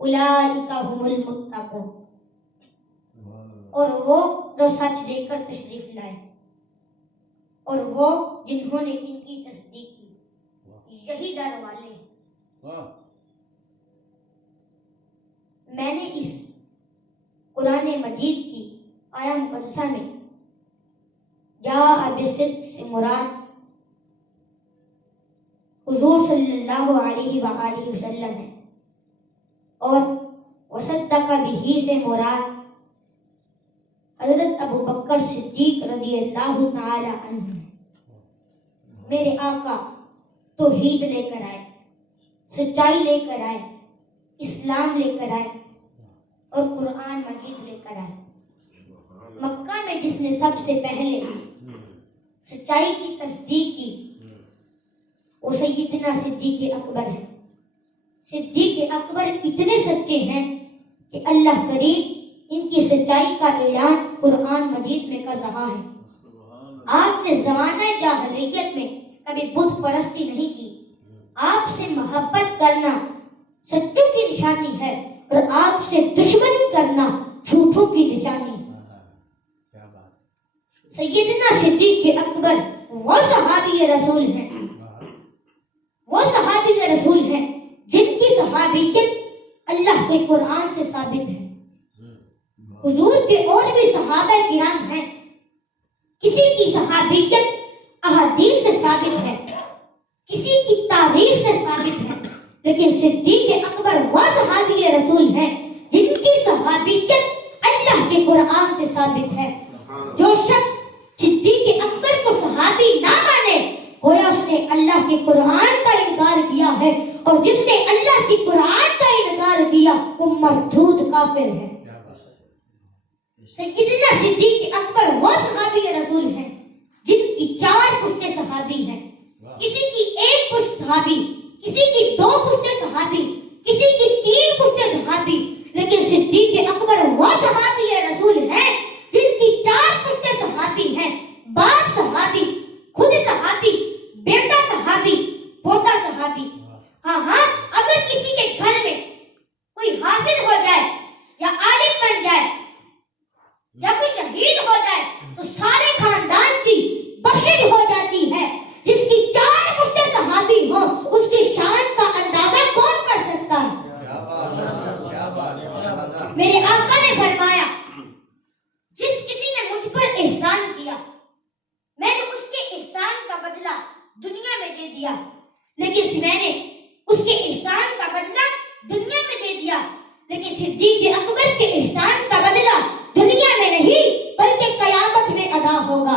उलाइका हुमुल मुत्तक़ून। और वो जो सच देकर तशरीफ लाए और वो जिन्होंने इनकी तस्दीक की, यही डर वाले हैं। मैंने इस कुरान मजीद की आया मुक़द्दसा में बिसिद्क़ से मुराद हुज़ूर सल्लल्लाहु अलैहि वसल्लम है और वसद्दक़ बिही से मुराद हज़रत अबू बकर सिद्दीक रज़ियल्लाहु ताला अन्हु है। मेरे आका तौहीद लेकर आए, सच्चाई लेकर आए, इस्लाम लेकर आए और कुरान मजीद लेकर आए। मक्का में जिसने सबसे पहले सच्चाई की तस्दीक की वो सैयदना सिद्दीक़ अकबर है। सिद्दीक़ अकबर इतने सच्चे हैं कि अल्लाह करीम इनकी सच्चाई का ऐलान कुरान मजीद में कर रहा है। आपने ज़माना जाहिलियत में कभी बुत परस्ती नहीं की। आपसे मोहब्बत करना सच्चों की निशानी है और आपसे दुश्मनी करना झूठों की निशानी है। सैयदना सिद्दीक़ अकबर वो सहाबी रसूल हैं, वो सहाबी रसूल हैं जिनकी सहाबियत अल्लाह के कुरान से साबित है। हुजूर के और भी सहाबा किराम हैं, किसी की सहाबियत अहादीस से साबित है, किसी की तारीख से साबित है, लेकिन सिद्दीक़ अकबर वो सहाबी रसूल हैं जिनकी सहाबियत अल्लाह के कुरान से साबित है। जो शख्स सिद्दीक़ अकबर को सहाबी ना माने गोया उसने अल्लाह के कुरान का इनकार किया है और जिसने अल्लाह की कुरान का इनकार किया वो मरदूद काफिर है। सैयदना सिद्दीक़ अकबर वो सहाबी रसूल हैं जिनकी 4 पुश्ते सहाबी हैं। किसी की 1 पुश्त सहाबी, किसी की 2 पुश्ते सहाबी, किसी की 3 पुश्ते सहाबी, लेकिन सिद्दीक़ अकबर वो सहाबी रसूल हैं जिनकी 4 पुश्ते सहाबी हैं। बाप सहाबी, खुद सहाबी, बेटा सहाबी, पोता सहाबी। हाँ, अगर किसी के घर में कोई हाफिज हो जाए या आलिम बन जाए या कोई शहीद हो जाए तो सारे खानदान की बख्शिश हो जाती है। जिसकी 4 पुश्ते सहाबी हो उसकी शान का अंदाजा कौन कर सकता है? मेरे आका ने फरमाया जिस किसी ने मुझ पर एहसान किया मैंने उसके एहसान का बदला दुनिया में दे दिया, लेकिन मैंने उसके एहसान का बदला दुनिया में दे दिया, लेकिन सिद्दीक़ अकबर के एहसान का बदला दुनिया में नहीं बल्कि कयामत में अदा होगा।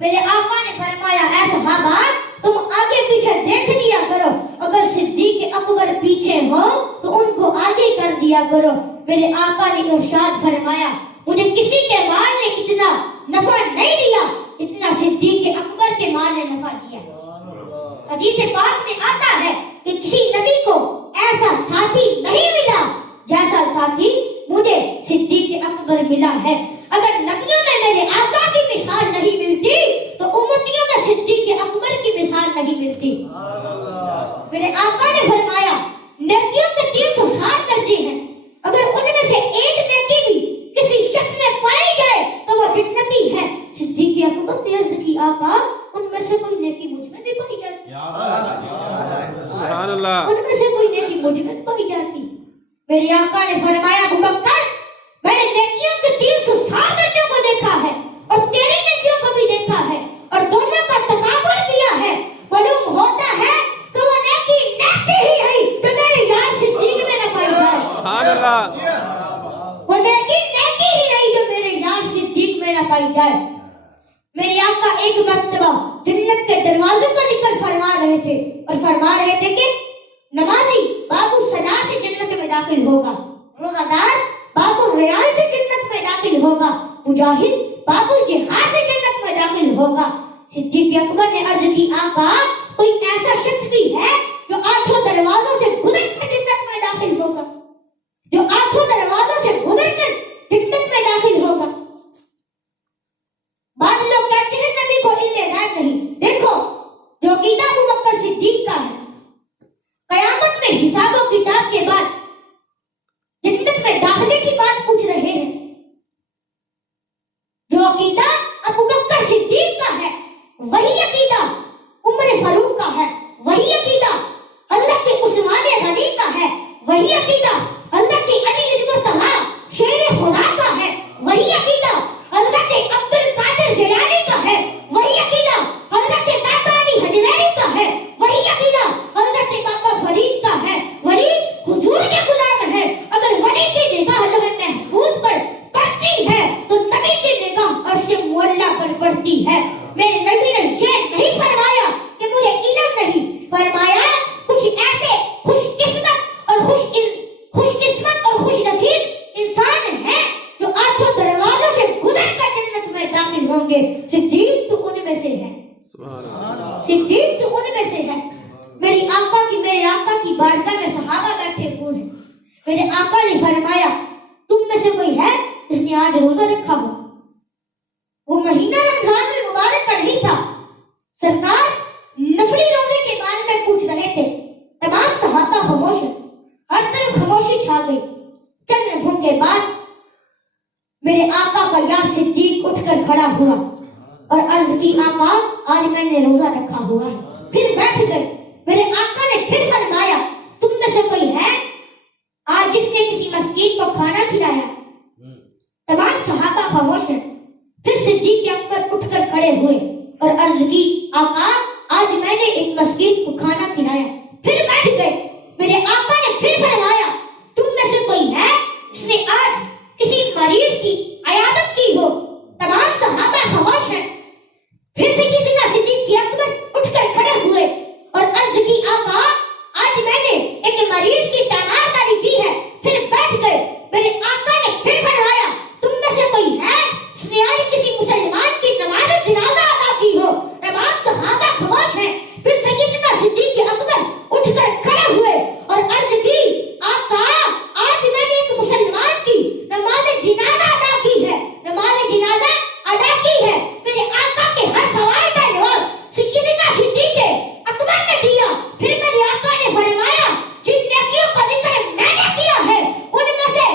मेरे आका ने फरमाया ऐ सहाबा तुम आगे पीछे देख लिया करो, अगर सिद्दीक़ अकबर पीछे हो तो उनको आगे कर दिया करो। मेरे आका ने इरशाद फरमाया मुझे किसी के माल ने इतना नफा नहीं दिया इतना सिद्दीक़ अकबर के माल ने नफा दिया। हदीस पाक में आता है कि किसी नबी को ऐसा साथी नहीं मिला जैसा साथी मुझे सिद्दीक़ अकबर मिला है। अगर नबियों में मेरे आका की मिसाल नहीं मिलती तो उम्मतियों में सिद्दीक़ अकबर की मिसाल नहीं मिलती। मेरे आका ने फरमाया नेकियों के 360 दर्जे हैं, अगर उनमें से एक नेकी भी किसी शख्स में पाई जाए तो वो जन्नती है। सिद्दीक़ अकबर ने अर्ज़ की आका उनमें से कोई नेकी मुझ में भी पाई जाती, सुभान अल्लाह, उनमें से कोई नेकी मुझ में पाई जाती। मेरे आका ने फरमाया अबू बकर मैंने नेकियों के 360 दर्जों को देखा है और तेरी नेकियों को भी देखा है और दोनों का तकाबुल किया है। मालूम होता है कि वो नेकी ही है तो मेरे यार सिद्दीक़ में न पाई जाए, सुभान अल्लाह, वो नेकी ही नहीं जो मेरे यार सिद्दीक़ में न पाई जाए। मेरे आका एक मर्तबा जन्नत के दरवाजों का जिक्र फरमा रहे थे और फरमा रहे थे कि नमाजी बाबू सलाह से जन्नत में दाखिल होगा, रोजादार बाबू रियान से जन्नत में दाखिल होगा, मुजाहिद बाबू जिहाद से जन्नत में दाखिल होगा। सिद्दीक़ अकबर ने अर्ज की आका कोई ऐसा शख्स भी है जो 8 दरवाजों से गुजरकर जन्नत में दाखिल होगा, जो 8 दरवाजों से गुजरकर जन्नत में दाखिल होगा। बाद लोग कहते हैं नबी को इल्मे गैब नहीं। देखो जो अकीदा अबू बकर सिद्दीक का है, कयामत में हिसाबो किताब के बाद वही अकीदा हज़रत अली मुर्तज़ा शेर खुदा का है, वही अकीदा हज़रत अब्दुल कादिर जिलानी का है, वही अकीदा हज़रत दाता अली हजवेरी का है, वही अकीदा हज़रत बाबा फरीद का है। वली हुजूर के गुलाम है। अगर वली की निगाह लौह महफूज पर पड़ती है तो नबी की निगाह अर्श मुअल्ला पर पड़ती है। मेरे नबी ने ये नहीं फरमाया कि मुझे इल्म नहीं, फरमाया कुछ ऐसे खुशकिस्मत और खुशकिस्मत और खुशनसीब इंसान हैं जो आठों दरवाजों से गुजर कर जन्नत में दाखिल होंगे। सिद्दीक तो उनमें से है, सिद्दीक तो उनमें से है। मेरे आका की बारगाह में सहाबा बैठे हुए हैं। मेरे आका ने फरमाया तुम में से कोई है जिसने आज रोजा रखा हो? वो महीना रमजान में मुबारक का नहीं था। सरकार नफली रोजे के बारे में पूछ रहे थे। तमाम सहाबा खामोश, हर तरफ खामोशी छा गई। चंद लम्हों के बाद मेरे आका का या सिद्दीक उठकर खड़ा हुआ और अर्ज की आका आज मैंने रोजा रखा हुआ है। फिर बैठ गए। मेरे आका ने फिर फरमाया तुम में से कोई है आज जिसने किसी मस्कीन को खाना खिलाया? तमाम सहाबा खामोश हैं। फिर सिद्दीक अकबर उठकर खड़े हुए और अर्ज की आका आज मैंने एक मस्कीन को खाना खिलाया। फिर बैठ गए। मेरे आका ने फिर फरमाया तुम में से कोई है जिसने आज किसी मरीज की इयादत की हो? तमाम सहाबा खामोश हैं। फिर सैयदना सिद्दीक अकबर उठकर खड़े हुए और अर्ज की आका आज मैंने एक मरीज की तीमारदारी की है। फिर बैठ गए। मेरे आका ने फिर फरमाया तुम में से कोई है जिसने आज किसी मुसलमान की नमाज जनाजा अदा की हो? तमाम सहाबा खामोश हैं। फिर सैयदना सिद्दीक अकबर उठकर खड़े हुए और अर्ज की आका आज मैंने एक मुसलमान की नमाज जनाजा अदा की है, नमाज जनाजा अदा की है। मेरे आका के हर सवाल का जवाब सैयदना सिद्दीक अकबर ने दिया। फिर मेरे आका ने फरमाया जिन नेकियों का जिक्र मैंने किया है उनमें से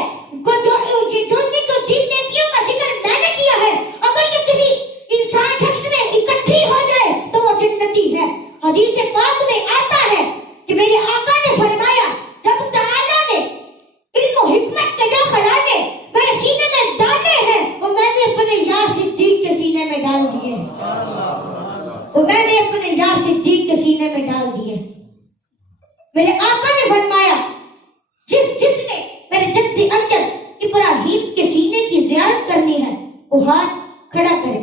जिन नेकियों का जिक्र मैंने किया है अगर ये किसी इंसान शख्स में इकट्ठी हो जाए तो वो जन्नती है। हदीस पाक में आता है कि मेरे आका ने फरमाया जब तआला ने इल्म हिकमत के जो खजाने मेरे सीने में डाले हैं वो मैंने अपने या सिद्दीक के सीने में डाल दिए, वो मैंने अपने या सिद्दीक के सीने में डाल दिए। मेरे आका ने फरमाया जिसने मेरे जद्दी अमजद इब्राहिम के सीने की ज़ियारत करनी है वो हाथ खड़ा करे।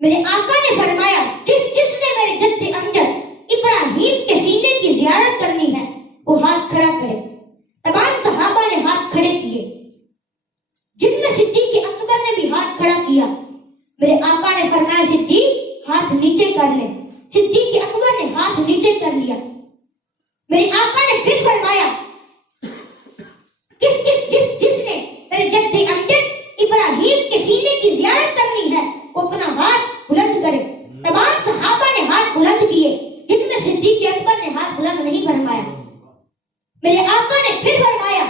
मेरे आका ने फरमाया जिसने मेरे जद्दी अमजद इब्राहिम के सीने की ज़ियारत करनी है वो हाथ खड़ा करे। तमाम सहाबा ने हाथ खड़े किए, जिनमें सिद्दीक अकबर ने भी हाथ खड़ा किया। मेरे आका ने फरमाया सिद्दीक हाथ नीचे कर ले। सिद्दीक अकबर ने हाथ नीचे कर लिया। मेरे आका ने फिर फरमाया जिसने मेरे जद्दी अमजद इब्राहिम के सीने की ज़ियारत करनी है वो अपना हाथ बुलंद करे। तमाम सहाबा ने हाथ बुलंद किए, जिनमें सिद्दीक अकबर ने हाथ बुलंद नहीं फरमाया। मेरे आका ने फिर फरमाया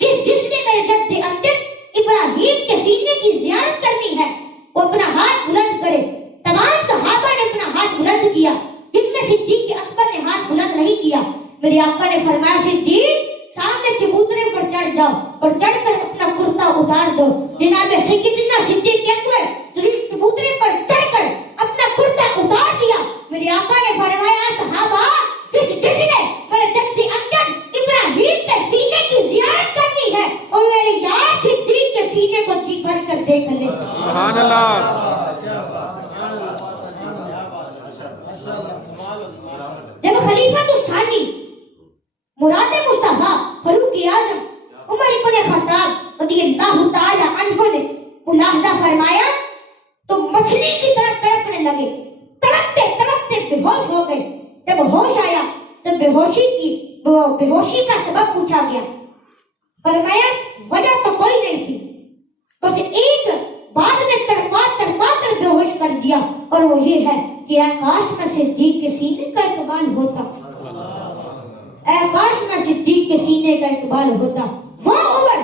जिसने मेरे जद्दी अमजद इब्राहिम के सीने की ज़ियारत करनी है वो अपना हाथ बुलंद करे। तमाम सहाबा ने अपना हाथ बुलंद किया, जिनमें सिद्दीक अकबर ने हाथ बुलंद नहीं किया। मेरे आका ने फरमाया सिद्दीक सामने चबूतरे पर चढ़ जाओ और चढ़कर अपना कुर्ता उतार दो। जनाब सैयदना सिद्दीक अकबर चबूतरे पर चढ़कर अपना कुर्ता उतार दिया। मेरे आका ने फरमाया सहाबा जिसने मेरे जद्दी अमजद इब्राहिम के सीने की ज़ियारत करनी है और मेरे यार सिद्दीक के सीने को जी भर कर देख ले। सुभान अल्लाह। जब खलीफा सानी मुराद मुस्तफा फारूक आजम उमर इब्न खत्ताब रज़ियल्लाहु ताला अन्हु ने मुलाहजा फरमाया तो मछली की तरह तड़पने लगे। तड़पते तड़पते बेहोश हो गए। जब होश आया तब बेहोशी का सबब पूछा गया। फरमाया वजह तो कोई नहीं थी, बस एक बात ने तड़पा कर बेहोश कर दिया और वो ये है कि आकाश में सिद्दीक के सीने का इकबाल होता, आकाश में सिद्दीक के सीने का इकबाल होता। वो उमर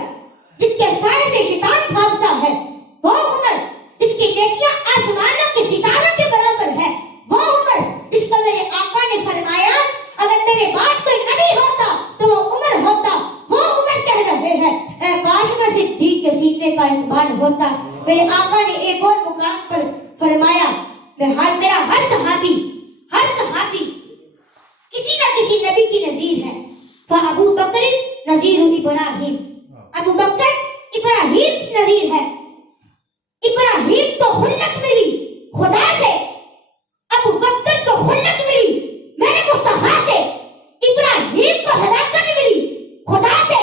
जिसके साए से शैतान भागता है, वो उमर जिसकी नेकियां आसमानों के सितारों के बराबर है, वो उमर जिसका मेरे आका ने फरमाया अगर मेरे मेरे आका ने एक और मुकाम पर फरमाया, मेरा हर सहाबी किसी न किसी नबी की नजीर है। अबू बकर नजीर इब्राहिम, अबू बकर इब्राहिम की नजीर है। इब्राहिम को खुल्लत मिली खुदा से, अबू बकर को खुल्लत मिली मेरे मुस्तफा से। इब्राहिम को सदाकत मिली खुदा से,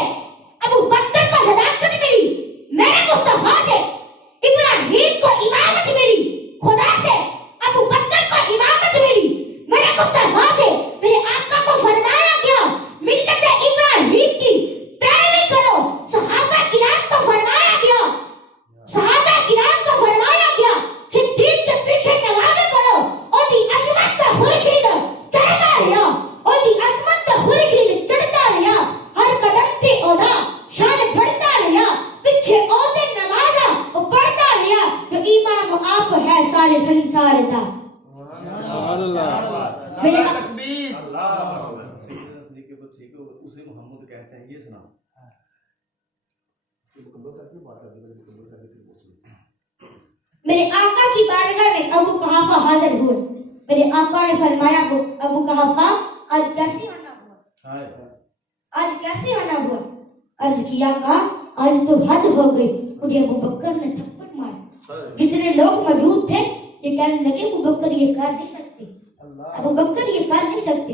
अबू बकर को सदाकत मिली मेरे मुस्तफा से। इब्राहिम को इमामत मिली खुदा से, अबू बकर को इमामत मिली मेरे मुस्तफा से। मेरे आका को फरमाया गया मिल्लत इब्राहिम की पैरवी करो। सहाबा किराम को फरमाया गया सिद्दीक के पीछे नमाज़ें पढ़ो। ओदी अजमत का खुर्शीद चढ़ता रहा, ओदी अजमत का खुर्शीद चढ़ता रहा। हर कदम से ओदा शान बढ़ता रहा, पीछे ओदे नमाज़ा वो पढ़ता रहा। तो इमाम आप है सारे संसार दा। मेरे तकबीर उसे मोहम्मद कहते हैं, ये सुना। मेरे आका की बारगाह में अबू कहाफा हाजिर हुए। मेरे आका ने फरमाया, अबू कहाफा आज कैसे आना हुआ? आज कैसे आना हुआ? अर्ज किया का आज तो हद हो गई। मुझे अबू बकर ने थप्पड़ मारा। जितने लोग मौजूद थे ये कहने लगे अबू बकर ये कर नहीं सकते, अबू बकर ये कर नहीं सकते।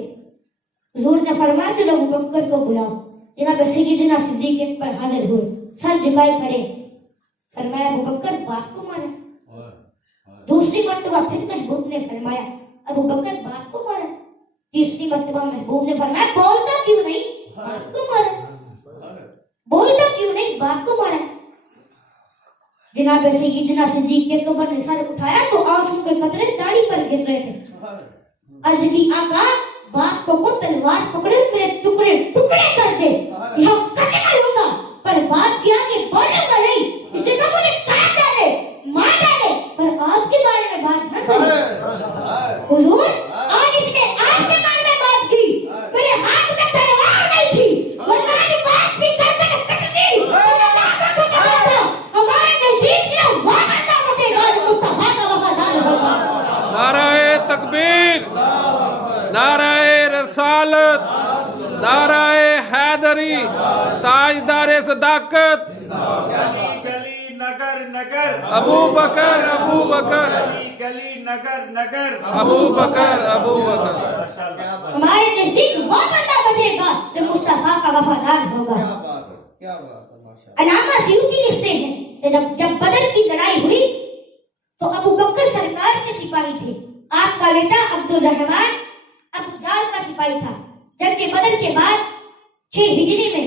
हुजूर ने फरमाया चलो अबू बकर को बुलाओ। जनाब सैयदना सिद्दीक अकबर हाजिर हुए, सर झुकाए खड़े। फरमाया अबू बकर बाप को मारा। दूसरी मर्तबा फिर महबूब ने फरमाया अबू बकर बाप को मारा। तीसरी मर्तबा महबूब ने फरमाया बोलता क्यों नहीं, बाप को मारा। बोलता क्यों नहीं, बाप को मारा। जनाब सैयदना सिद्दीक अकबर ने सर उठाया तो आंसू के कतरे दाढ़ी पर गिर रहे थे। अर्ज की आका बाप को तलवार पकड़े मेरे टुकड़े टुकड़े कर दे, यहाँ कट लूंगा पर बाप के आगे बोलूंगा नहीं। इसे तो मुझे काट डाले मार डाले पर आपके बारे में बात न करे। हुजूर आज इसने आपके बारे में बात की, मेरे हाथ में तलवार नहीं थी वरना आज बात भी करते कट दी। हमारे नजदीक से वादा बचेगा, मुस्तफा का वफादार होगा। नाराए तकबीर, नाराए रसालत, नाराए हैदरी, ताजदारे सदाकत। गली गली नगर नगर अबू बकर, अबू बकर, गली गली नगर नगर अबू बकर, अबू बकर। हमारे नजदीक वो बंदा बचेगा जो मुस्तफा का वफादार होगा। क्या बात है माशाअल्लाह। अलामा सियूती लिखते हैं कि जब बदर की लड़ाई हुई तो अबू बकर सरकार के सिपाही थे। आपका बेटा अब्दुल रहमान अबू जाल का सिपाही था। जबकि बदर के बाद 6 हिजरी में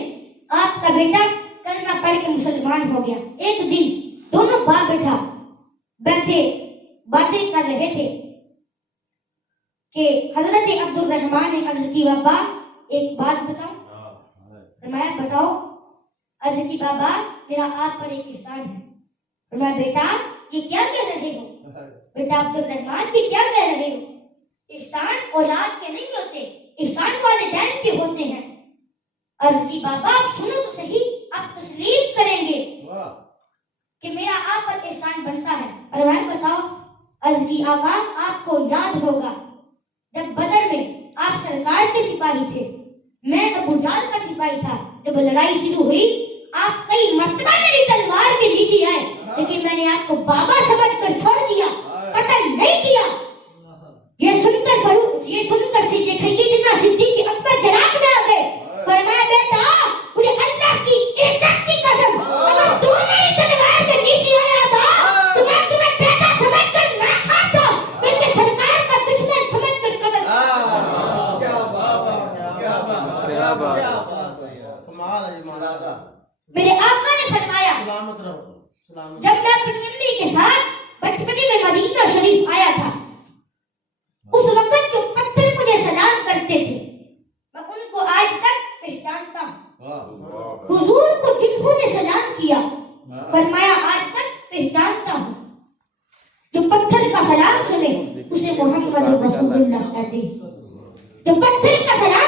आपका बेटा कलमा पढ़ के मुसलमान हो गया। एक दिन दोनों बाप बेटा बैठे बातें कर रहे थे कि हजरत अब्दुल रहमान ने अर्ज की बाबा एक बात बताओ। फरमाया बताओ। अर्ज की बाबा मेरा आप पर एक एहसान है। फरमाया बेटा ये क्या कह रहे हो? बेटा अब्दुल रहमान ये क्या कह रहे हो? एहसान औलाद के नहीं होते, एहसान वालिदैन के होते हैं। अर्ज की बाबा आप सुनो तो सही, आप तस्लीम करेंगे कि मेरा आप पर एहसान बनता है। फरमाया बताओ। अर्ज की आका आपको याद होगा जब बदर में आप सरकार के सिपाही थे, मैं अबू जाल का सिपाही था। जब लड़ाई शुरू हुई आप कई मर्तबा मेरी तलवार के नीचे आए, लेकिन मैंने आपको बाबा समझकर छोड़ दिया, कत्ल नहीं किया। ये सुनकर सैयदना सिद्दीक अकबर जनाब में आ गए। फरमाया बेटा मुझे अल्लाह की इज्जत की कसम अगर तू मेरी तलवार के नीचे आया था तो मैं तुम्हें बेटा समझकर ना छोड़ता, बल्कि सरकार का दुश्मन समझकर कत्ल। क्या बात है, क्या बात है, क्या बात है, कमाल है माशाअल्लाह। मेरे आका ने फरमाया सलामत रहो, सलामत। जब मैं अपनी अम्मी के साथ बचपने में मदीना शरीफ आया था, उस वक्त जो पत्थर मुझे सलाम करते थे मैं उनको आज तक पहचानता हूँ। हुजूर को जिन्होंने सलाम किया फरमाया आज तक पहचानता हूँ। जो पत्थर का सलाम सुने उसे मोहम्मद रसूलुल्लाह कहते हैं। जो पत्थर का सलाम